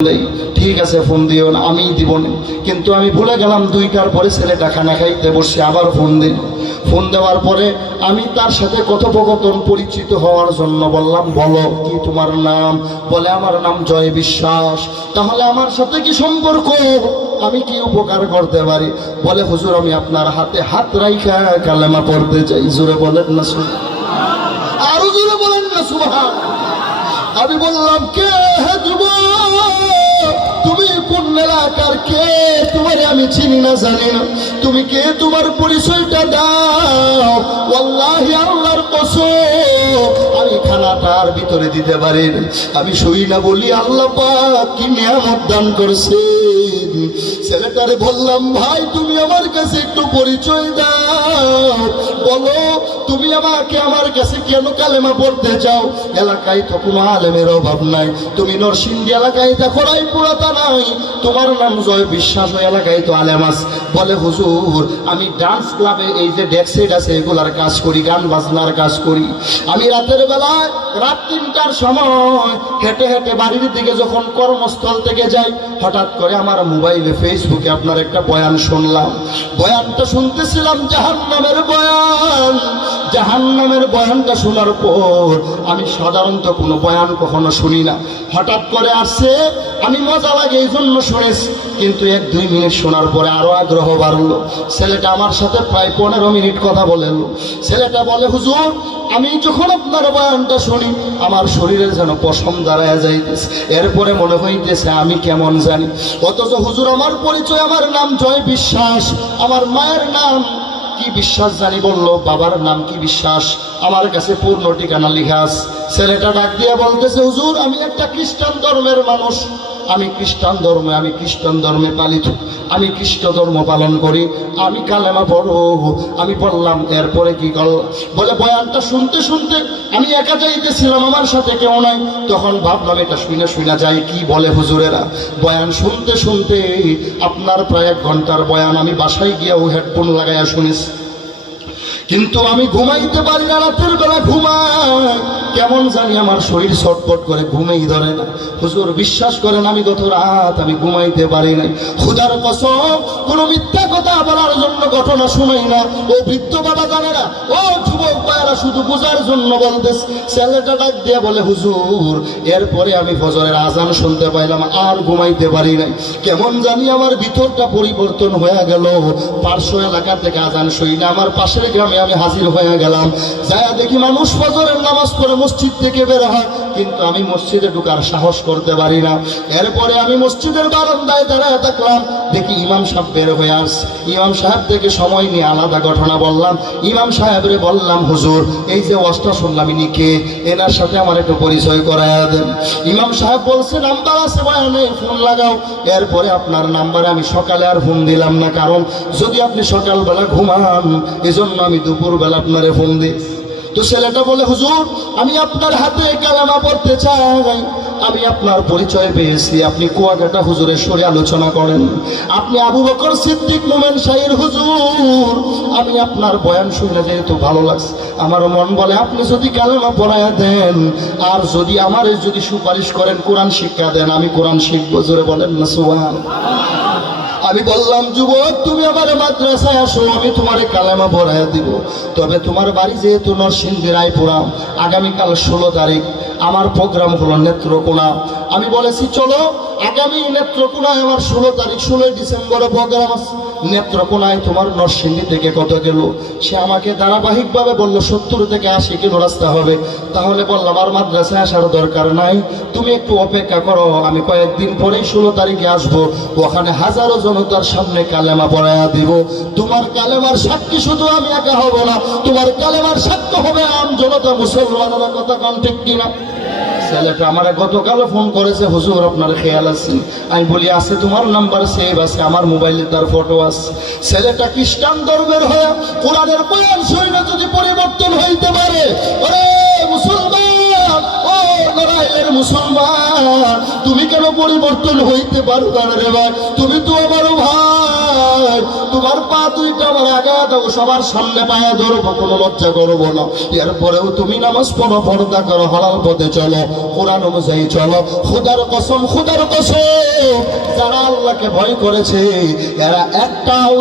ঠিক আছে ফোন দিও না, আমি দিব না। কিন্তু আমি ভুলে গেলাম 2টার পরে ছেলেটা খানা খাইতে বসে আবার ফোন দিল। ফোন দেওয়ার পরে আমি তার সাথে কথোপকথন পরিচিত হওয়ার জন্য বললাম, বলো কি তোমার নাম? বলে আমার নাম জয় বিশ্বাস। তাহলে আমার সাথে কি সম্পর্ক? আমি কি উপকার করতে পারি? বলে হুজুর আমি আপনার হাতে হাত রাইখা কালেমা পড়তে চাই। জোরে বলেন না সুবহান, আরো জোরে বলেন না সুবহান। আমি বললাম, কে হে যুবক, তুমি কোন এলাকার কে? তোমারে আমি চিনি না জানি না, তুমি কে? তোমার পরিচয়টা দাও। ওয়াল্লাহি আল্লাহর কসম আমি খানাটার ভিতরে দিতে পারি না। আমি শুই না বলি আল্লাহ পাক কি নিয়ামত দান করছেন। ছেলেটারে বললাম, ভাই তুমি আমার কাছে একটু পরিচয় দাও, বলো তুমি আমাকে আমার কাছে কেন কালেমা পড়তে চাও? এলাকায় তো কোনো আলেমের অভাব নাই, তুমি নরসিংদী এলাকায় দেখো রায়পুরাতা নাই, তোমার নাম জয় বিশ্বাস, ওই এলাকায় তো আলেম আছে। বলে হুজুর আমি ডান্স ক্লাবে এই যে ডেক সেট আছে এগুলার কাজ করি, গান বাজনার কাজ করি। আমি রাতের বেলায় রাত 3টার সময় হেঁটে হেঁটে বাড়ির দিকে যখন কর্মস্থল থেকে যাই, হঠাৎ করে আমার মোবাইলে ফেসবুকে আপনার একটা বয়ান শুনলাম। বয়ানটা শুনতেছিলাম জাহান্নামের বয়ান। জাহান্নামের বয়ানটা শোনার পর আমি সাধারণত কোনো বয়ান কখনো শুনি না, হঠাৎ করে আসছে, আমি মজা লাগে এই জন্য শুনেছি। কিন্তু 1-2 মিনিট শোনার পরে আরো আগ্রহ বাড়লো। ছেলেটা আমার সাথে প্রায় 15 মিনিট কথা বলল। ছেলেটা বলে, হুজুর আমি যখন আপনার বয়ানটা শুনি আমার শরীরের যেন পশম দাঁড়ায় যাইতেছে, এরপরে মনে হইতেছে আমি কেমন জানি। অথচ হুজুর আমার পরিচয়, আমার নাম জয় বিশ্বাস, আমার মায়ের নাম কি বিশ্বাস জানি বললো, বাবার নাম কি বিশ্বাস, আমার কাছে পূর্ণ ঠিকানা লেখা আছে। ছেলেটা ডাক দিয়ে বলতেছে, হুজুর আমি একটা খ্রিস্টান ধর্মের মানুষ, আমি খ্রিস্টান ধর্মে পালিত, আমি খ্রিস্ট ধর্ম পালন করি, আমি কালেমা পড়ব। আমি বললাম এরপরে কি করল? বলে বয়ানটা শুনতে শুনতে আমি একা যাইতেছিলাম, আমার সাথে কেউ নাই। তখন ভাবলাম এটা শুনে যাই কি বলে হুজুরেরা। বয়ান শুনতে শুনতে আপনার প্রায় 1 ঘন্টার বয়ান আমি বাসায় গিয়েও হেডফোন লাগাইয়া শুনেছি। কিন্তু আমি ঘুমাইতে পারি না, রাতের বেলা ঘুমাই কেমন জানি আমার শরীর ছটফট করে, ঘুমেই ধরে না। হুজুর বিশ্বাস করেন আমি গত রাত আমি ঘুমাইতে পারি নাই। খোদার কসম কোনো মিথ্যা কথা বলার জন্য ঘটনা শুনাই না। ও বৃদ্ধ বাবা জানে না, ও যুবক ভাইরা শুধু বোঝার জন্য বলতেছে। ছেলেটা ডাক দিয়ে বলে, হুজুর এরপরে আমি ফজরের আজান শুনতে পাইলাম, আর ঘুমাইতে পারি নাই। কেমন জানি আমার ভিতরটা পরিবর্তন হয়ে গেল। পার্শ্ব এলাকা থেকে আজান শুই না, আমার পাশের গ্রামে আমি হাজির হয়ে গেলাম। যায়া দেখি মানুষ ফজরের নামাজ পড়ে মসজিদ থেকে বের হয়, কিন্তু আমি মসজিদে ঢোকার সাহস করতে পারি না। এরপরে আমি মসজিদের বারান্দায় দাঁড়ায় থাকলাম, দেখি ইমাম সাহেব বের হয়ে আসছে। ইমাম সাহেব থেকে সময় নিয়ে আলাদা ঘটনা বললাম। ইমাম সাহেবরে বললাম, হুজুর এই যে ওয়াজটা শুনলাম ইনি কে, এনার সাথে আমার একটু পরিচয় করায়া দেন। ইমাম সাহেব বলছে, নাম্বার আছে বয়ানে, ফোন লাগাও। এরপরে আপনার নাম্বারে আমি সকালে আর ফোন দিলাম না, কারণ যদি আপনি সকালবেলা ঘুমান এজন্য আমি দুপুরবেলা আপনারে ফোন দিই। তো ছেলেটা বলে, হুজুর আমি আপনার হাতে কালেমা পড়তে চাই, আমি আপনার পরিচয় পেয়েছি, আপনি কুয়াকাটা হুজুরের সরে আলোচনা করেন, আপনি আবু বকর সিদ্দিক মোমেন শাহীর হুজুর। আমি আপনার বয়ান শুনে যেহেতু ভালো লাগছে, আমার মন বলে আপনি যদি কালেমা পড়ায়া দেন আর যদি আমার যদি সুপারিশ করেন, কোরআন শিক্ষা দেন, আমি কোরআন শিখবো। জোরে বলেন না সুবহানাল্লাহ। আমি বললাম, যুবক তুমি আমার মাদ্রাসায় আসো, আমি তোমার কালেমা পড়াইয়া দিব। তবে তোমার বাড়ি যেহেতু নরসিংদী রায়পুরা, আগামীকাল 16 তারিখ আমার প্রোগ্রাম হলো নেত্রকোনা। আমি বলেছি চলো আগামী নেত্রকোনায় আমার 16 তারিখ 16 ডিসেম্বরে প্রোগ্রাম আছে। নেত্রকোনায় তোমার নরসিংদী থেকে কত কিলো? সে আমাকে ধারাবাহিকভাবে বললো 70 থেকে 80 কিলো রাস্তা হবে। তাহলে বললাম আর মাদ্রাসায় আসার দরকার নাই, তুমি একটু অপেক্ষা করো, আমি কয়েকদিন পরেই 16 তারিখে আসবো, ওখানে হাজারো জনতার সামনে কালেমা পড়াইয়া দিব। তোমার কালেমার সাক্ষী শুধু আমি একা হব না, তোমার কালেমার সাক্ষ্য হবে আম জনতা, মুসলমানেরা। কথা কন ঠিক কিনা? ছেলেটা আমার গতকাল ফোন করেছে, হুজুর আপনার খেয়াল আছে? আমি বলি আছে, তোমার নাম্বার সেভ আছে, আমার মোবাইলে তার ফটো আছে। ছেলেটা খ্রিস্টান ধর্মের হয়ে কোরআনের বয়ান শুনে যদি পরিবর্তন হইতে পারে, ওরে মুসলমান, ও লড়াইয়ের মুসলমান, তুমি কেন পরিবর্তন হইতে পারবে না রে ভাই? তুমি তো আমারও ভাই, তোমার পা দুইটা আমার আগে দাও, সবার সামনে পায়ে ধরবো, কোনো লজ্জা করবো না। এরপরেও তুমি নামাজ পড়ো, পর্দা করো, হালাল পথে চলো, কোরআন অনুযায়ী চলো। খোদার কসম, খোদার কসম, যারা আল্লাহকে ভয় করেছে এরা একটাও